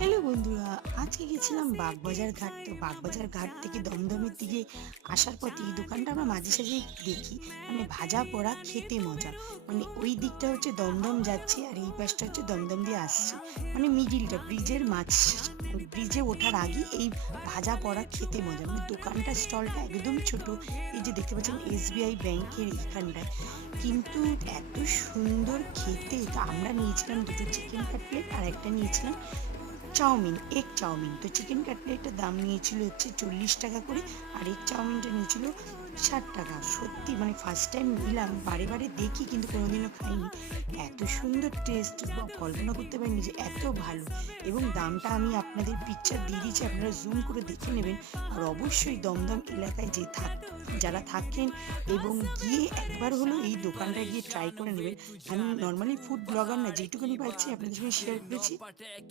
Hello বন্ধুরা, আজকে গেছিলাম বাগবাজার ঘাট। তো বাগবাজার ঘাট থেকে দমদমের দিকে আসার পথে এই দোকানটা আমরা মাঝে সাঝেই দেখি। মানে ভাজা পোড়া খেতে মজা। মানে ওই দিকটা হচ্ছে দমদম যাচ্ছে আর এই পাশটা হচ্ছে দমদম দিয়ে আসছে। মানে মিডিলটা ব্রিজের মাঝ, ব্রিজে ওঠার আগে এই ভাজা পোড়া খেতে মজা। মানে দোকানটার স্টলটা একদম ছোট। এই যে দেখতে পাচ্ছেন এসবিআই ব্যাংকের এখানটায়, কিন্তু এত সুন্দর খেতে। তো আমরা নিয়েছিলাম দুটো চিকেন কাটলেট আর একটা নিয়েছিলাম চাউমিন, এগ চাউমিন। তো চিকেন কাটলেটের দাম নিয়েছিল হচ্ছে 40 টাকা করে, আর এগ চাউমিনটা নিয়েছিল 60 টাকা। সত্যি মানে ফার্স্ট টাইম নিলাম, বারে বারে দেখি কিন্তু কোনোদিনও খাইনি। এত সুন্দর টেস্ট, কল্পনা করতে পারিনি যে এত ভালো। এবং দামটা আমি আপনাদের পিকচার দিয়ে দিচ্ছি, আপনারা জুম করে দেখে নেবেন। আর অবশ্যই দমদম এলাকায় যারা থাকেন এবং গিয়ে একবার হলো এই দোকানটা গিয়ে ট্রাই করে নেবেন। আমি নর্মালি ফুড ব্লগার না, যেটুকুনি পাচ্ছি আপনাদের সঙ্গে শেয়ার করেছি।